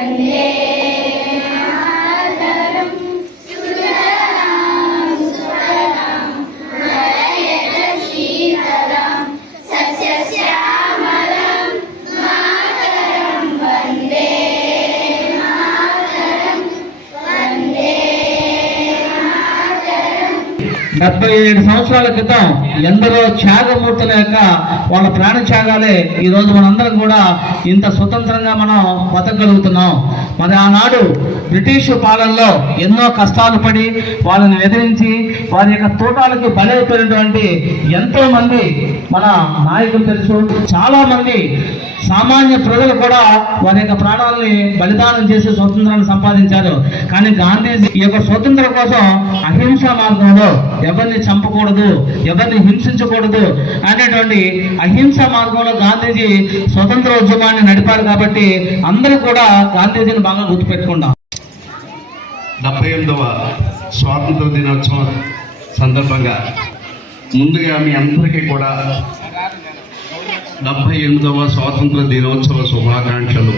77 సంవత్సరాల క్రితం ఎందరో త్యాగమూర్తుల యొక్క వాళ్ళ ప్రాణ త్యాగాలే ఈరోజు మనందరం కూడా ఇంత స్వతంత్రంగా మనం బతకగలుగుతున్నాం. మరి ఆనాడు బ్రిటిష్ పాలనలో ఎన్నో కష్టాలు పడి వాళ్ళని ఎదిరించి వారి యొక్క తోటాలకి బలైపోయినటువంటి ఎంతో మంది మన నాయకులు తెలుసు. చాలా మంది సామాన్య ప్రజలు కూడా వారి యొక్క ప్రాణాలని బలిదానం చేసి స్వతంత్రాన్ని సంపాదించారు. కానీ గాంధీజీ ఈ యొక్క స్వతంత్రం కోసం అహింసా మార్గంలో ఎవరిని చంపకూడదు, ఎవరిని హింసించకూడదు అనేటువంటి అహింసా మార్గంలో గాంధీజీ స్వతంత్ర ఉద్యమాన్ని నడిపారు. కాబట్టి అందరూ కూడా గాంధీజీని బాగా గుర్తుపెట్టుకుంటాం. 78వ స్వాతంత్ర దినోత్సవం సందర్భంగా ముందుగా మీ అందరికీ కూడా 78వ స్వాతంత్ర దినోత్సవ శుభాకాంక్షలు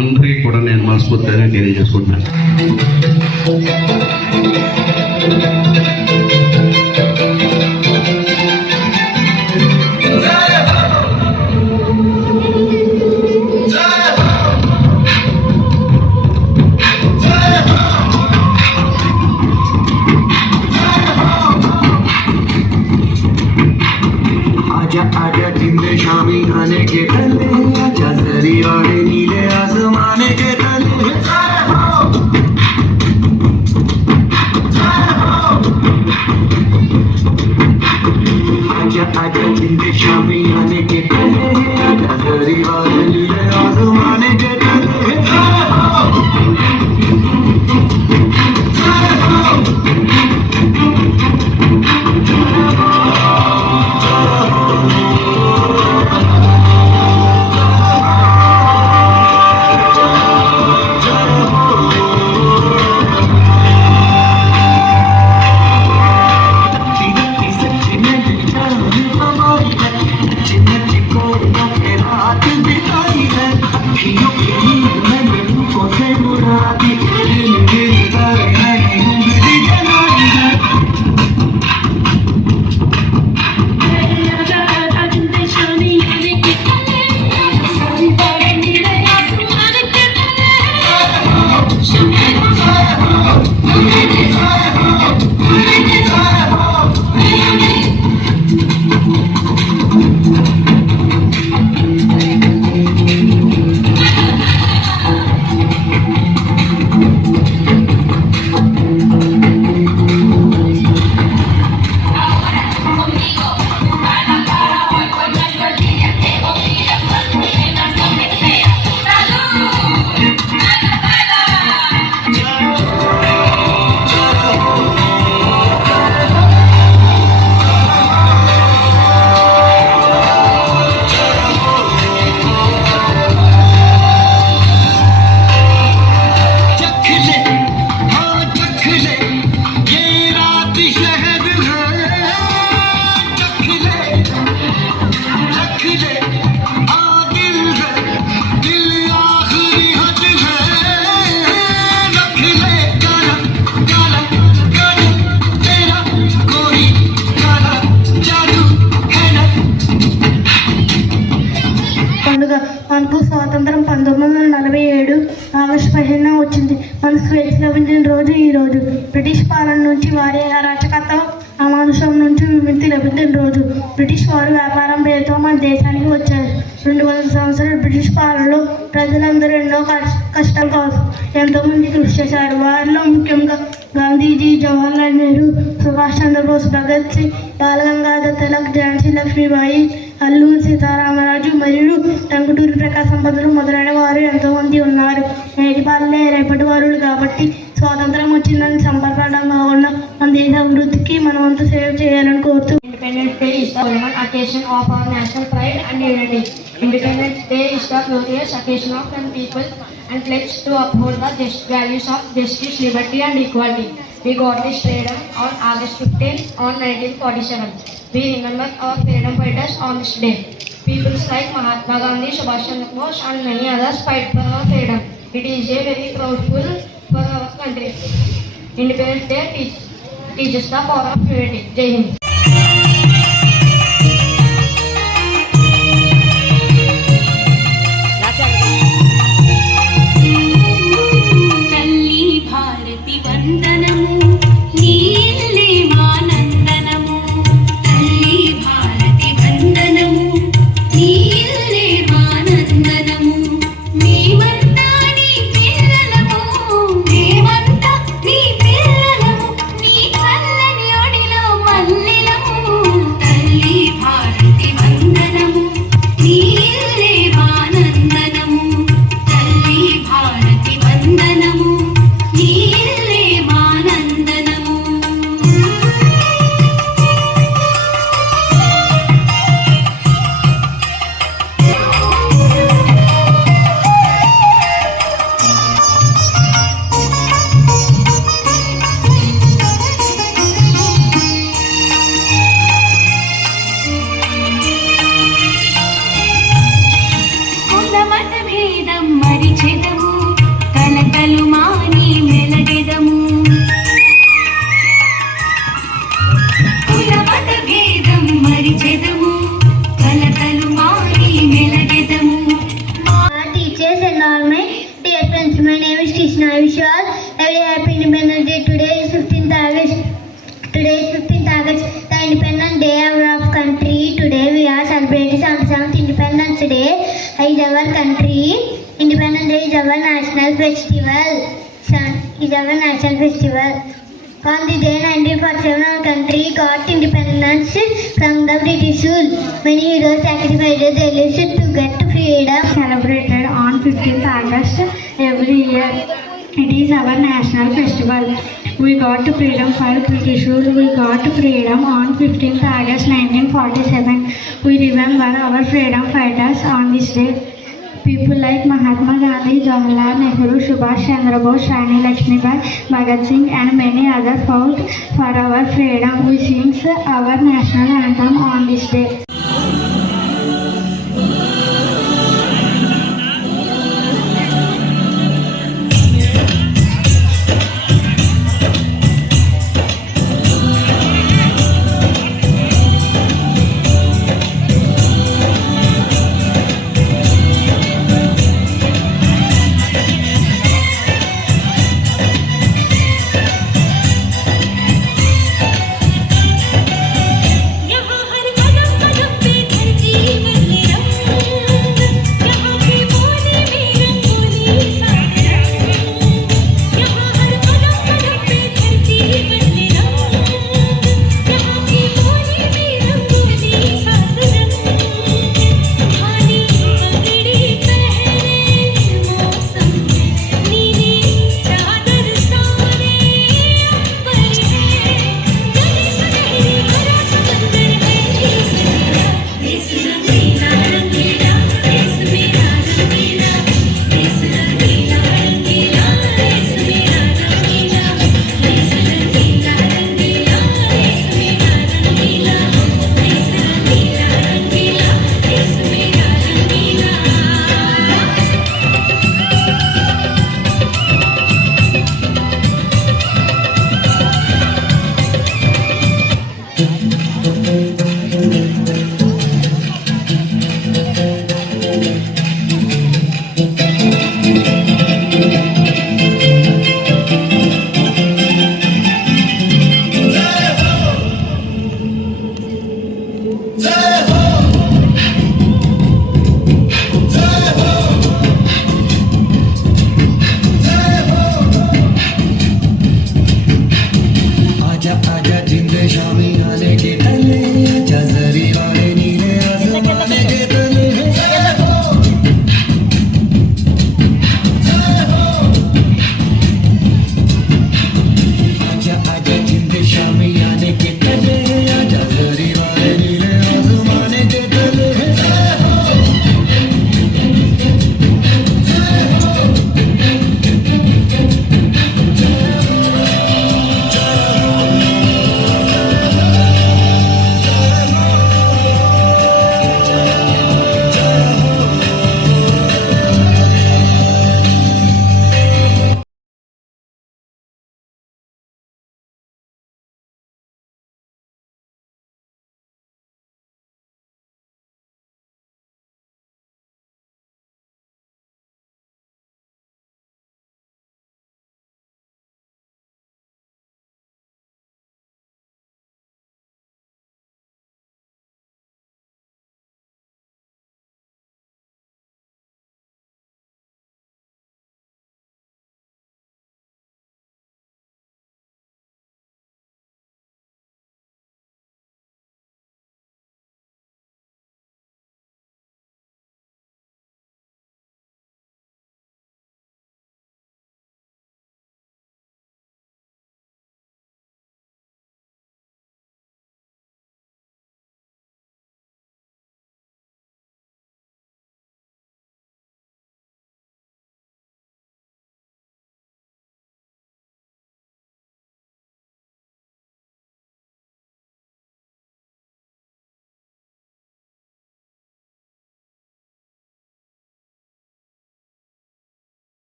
అందరికీ కూడా నేను మనస్ఫూర్తిగా తెలియజేసుకుంటున్నాను. आजा जिंदे शामी आने के तले, आजा जरी वाले नीले आसमाने के तले, आजा आजा जिंदे शामी आने के तले, आजा जरी वाले नीले आसमाने के तले, మనకు స్వాతంత్రం 1947 ఆగస్టు 15న వచ్చింది. మనకు స్వేచ్ఛ లభించిన రోజు ఈ రోజు. బ్రిటిష్ పాలన నుంచి వారి అరాచకత అమానుషం నుంచి విముక్తి లభించిన రోజు. బ్రిటిష్ వారు వ్యాపారం పేరుతో మన దేశానికి వచ్చారు. 200 సంవత్సరాల బ్రిటిష్ పాలనలో ప్రజలందరూ ఎన్నో కష్టాల కోసం ఎంతోమంది కృషి చేశారు. వారిలో ముఖ్యంగా గాంధీజీ, జవహర్లాల్ నెహ్రూ, సుభాష్ చంద్రబోస్, భగత్ సింగ్, బాల గంగాధర్ తిలక్, ఝాన్సీ లక్ష్మీబాయి, అల్లూరి సీతారామరాజు మరియు టంగుటూరి ప్రకాశం పంతులు మొదలైన వారు ఎంతోమంది ఉన్నారు. నేటి బాలలే రేపటి వారులు కాబట్టి స్వాతంత్రం వచ్చిందని సంబరపడడం కాకుండా మన దేశ అభివృద్ధికి మనం అంతా సేవ చేయాలని కోరుతూ Independence Day is the solemn occasion of our national pride and unity. Independence Day is the glorious occasion of young people and pledge to uphold the values of justice, liberty and equality. We got this freedom on August 15 on 1947. We remember our freedom fighters on this day. People like Mahatma Gandhi, Subhash Chandra Bose and many others fight for our freedom. It is a very proudful for our country. Independence Day teaches the power of unity. Jai Hind. తల్లి భారతి వందనము నీల్లే మానందనము తల్లి భారతి వందనము నీల్లే మానందనము మేమంతా నీ పిల్లలము మేమంతా నీ పిల్లలము నీ చల్లని ఒడిలో మల్లెలము తల్లి భారతి వందనము నీల్లే మానందనము తల్లి భారతి వందనము నీల్లే మానందనము కులమత భేదం మరిచెదము కలకలు మాని మెలగెదము కులమత భేదం మరిచెదము కలకలు మాని మెలగెదము Our teachers and all my dear friends, my name is Krishna. I wish you all a very happy Independence Day. Today is 15th August. Today is 15th August, the Independent Day of our country. Today we are celebrating 77th Independence Day. Is our country. Independence Day is our national festival. Is our national festival. On the day 1947, our country got independence from the British rule. Many heroes sacrificed their lives to get freedom. Celebrated on 15th August every year. It is our national festival. We got freedom from British rule. We got freedom on 15th August 1947. We remember our freedom fighters on this day. People like Mahatma Gandhi, Jawaharlal Nehru, Subhash Chandra Bose, Rani Lakshmibai, Bhagat Singh and many others fought for our freedom. We sing our national anthem on this day. यहाँ हर कदम कदम पे धरती बदले रंग यहाँ की बोली में रंगोली साथ रंग यहाँ हर कदम कदम पे धरती बदले रंग यहाँ की बोली में रंगोली साथ रंग खाली पगड़ी पहने मौसम नीली चादर तारे अंबर है गले सुनहरी भरा समंदर है देश रंगीला रंगीला देश मेरा रंगीला देश रंगीला रंगीला देश मेरा रंगीला देश रंगीला रंगीला देश मेरा रंगीला देश रंगीला रंगीला देश मेरा रंगीला आजा आजा जिंदे शामी आने के तले आजा जरी वाले नीले आसमाने के तले आजा आजा जिंदे शामी आने के तले आजा जरी वाले नीले आसमाने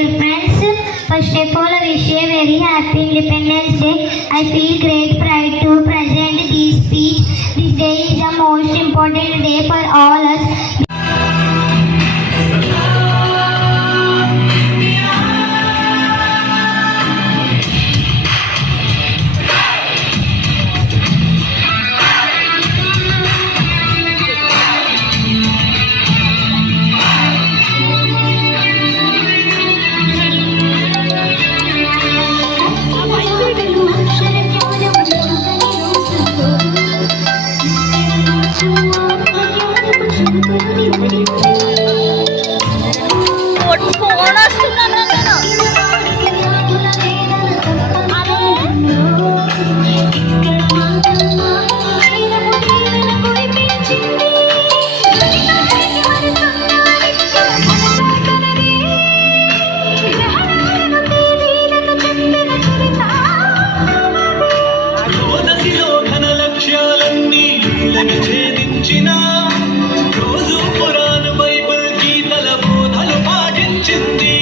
Friends, first of all, I wish you a very happy Independence Day. I feel great pride to present this speech. This day is the most important day for all us. రోజు పురాణ బైబిల్ గీతల బోధలు పాటించింది.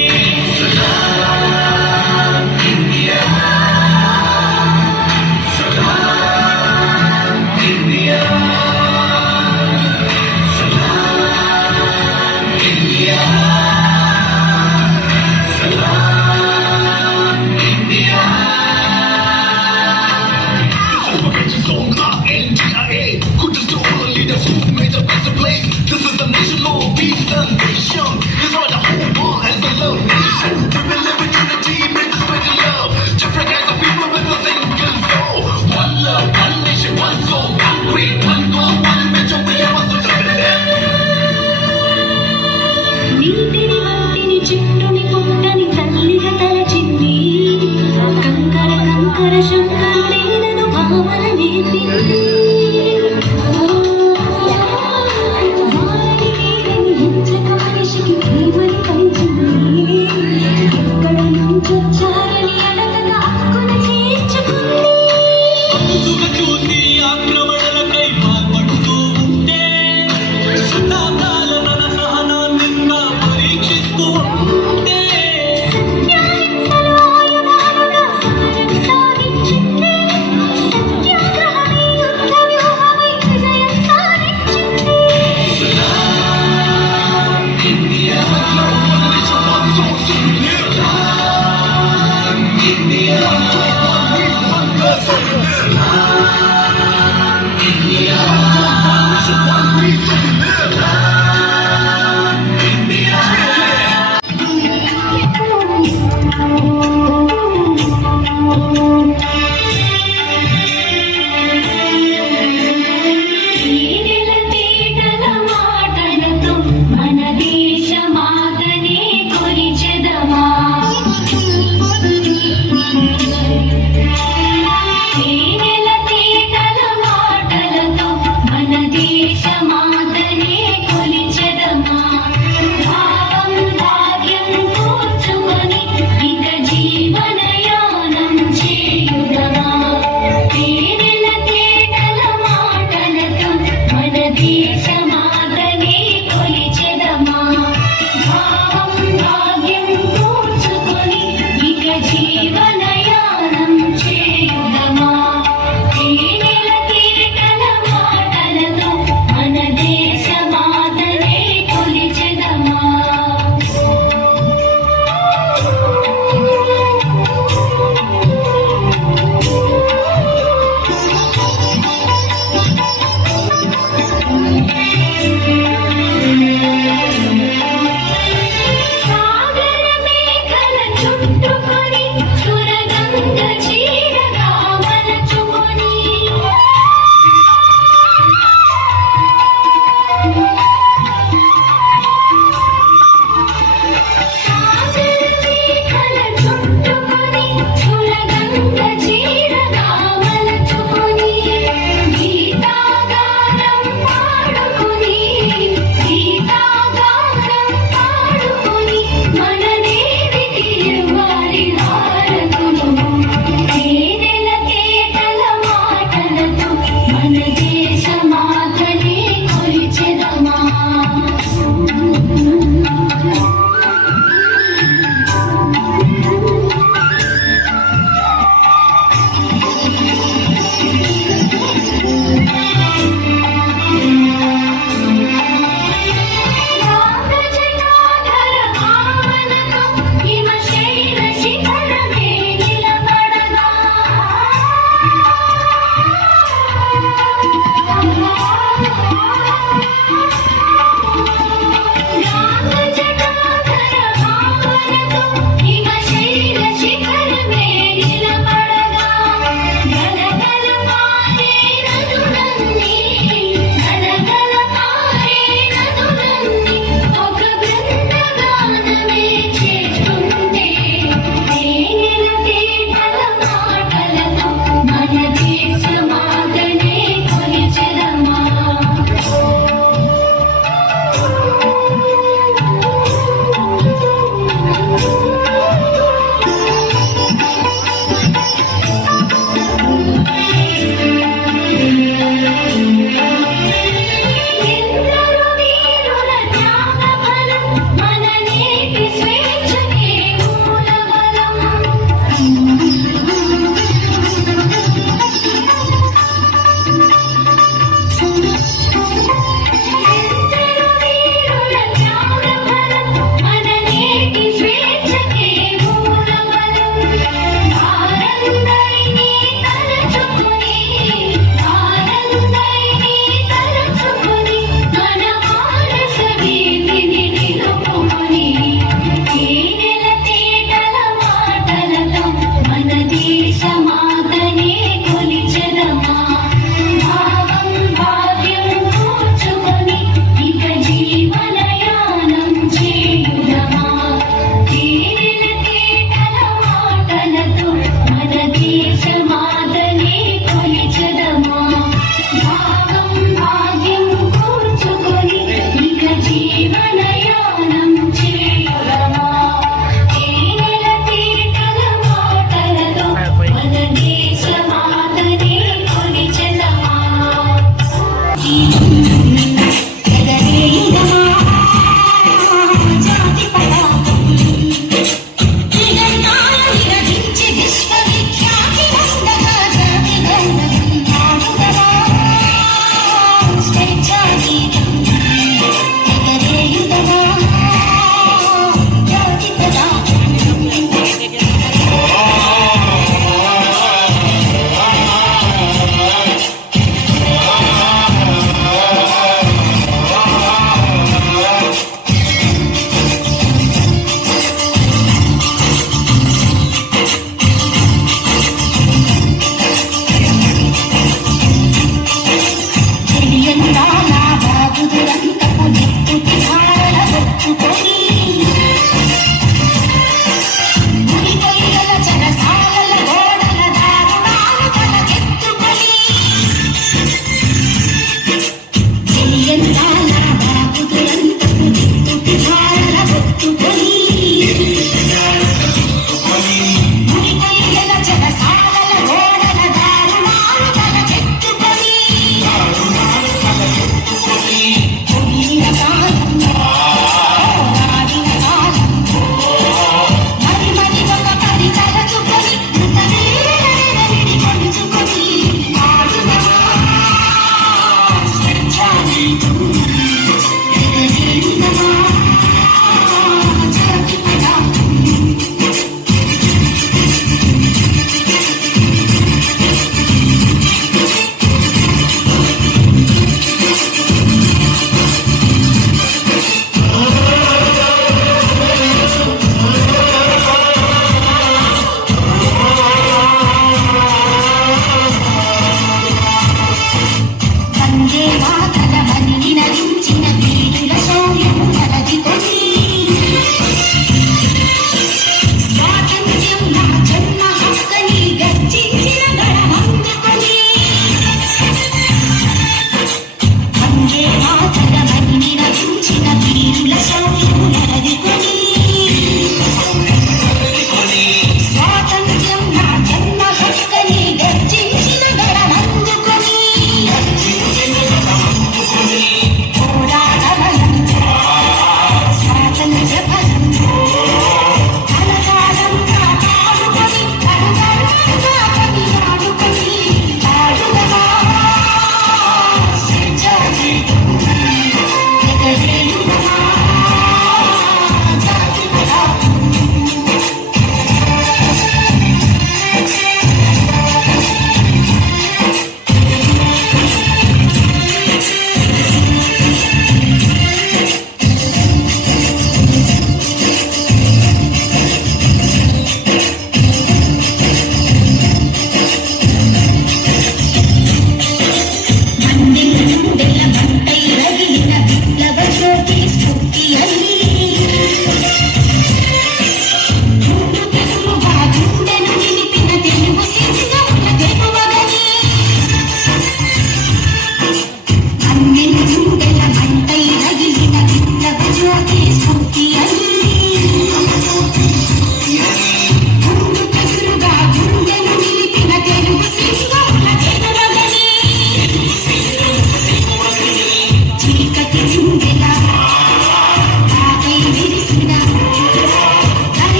This is a national peace and nation. It's why the whole world has a love nation. We believe in unity, make this spread love. Different kinds of people with a single soul. One love, one nation, one soul, one creed, one goal, one mission. We are one to నీటిని వంటిని చెట్టుని పుట్టని తల్లిగా తలచింది కంకర కంకర శంకరుడేనను భావన నేర్పింది